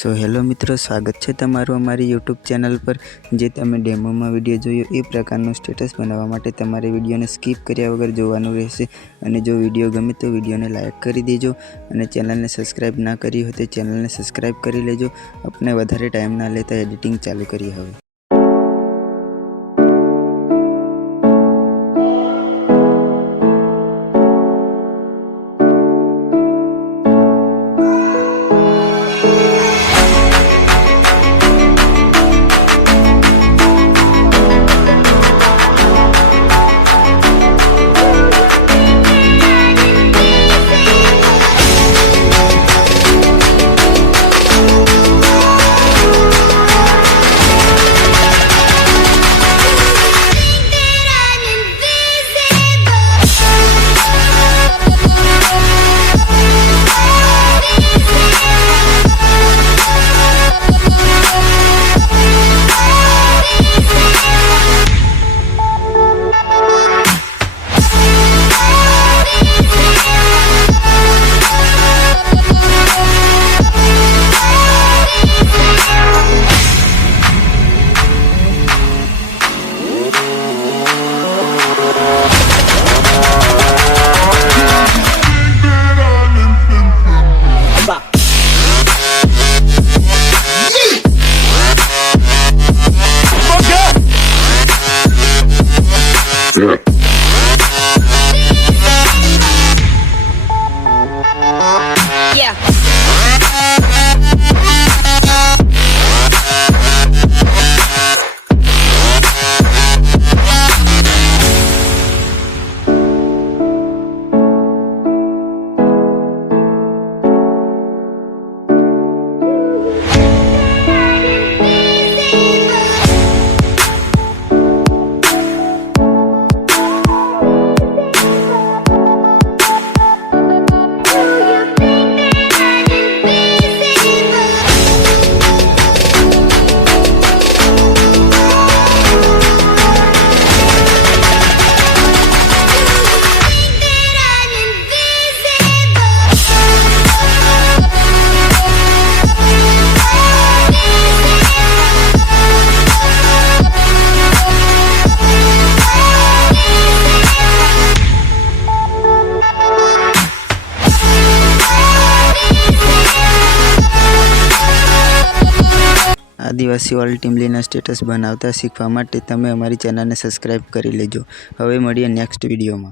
So hello मित्रों, स्वागत है तमारू अमारी यूट्यूब चैनल पर। जे तमे डेमो में विडियो जोयो ए प्रकारनो स्टेटस बनावा माटे तमारे विडियो ने स्कीप कर्या वगर जोवानुं रहेशे। अने जो विडियो गमे तो विडियो ने लाइक करी देजो अने चेनल ने सब्सक्राइब ना करी हो तो चेनल ने सब्सक्राइब करी लेजो। अपने वधारे टाइम ना लेता एडिटिंग चालू करिए हवे। Yeah. आदिवासी ऑल टीमलीना स्टेटस बनावता शीखवा माटे तमे अमारी चेनल ने सब्सक्राइब करी लेजो। हवे मळीए नेक्स्ट विडियो में।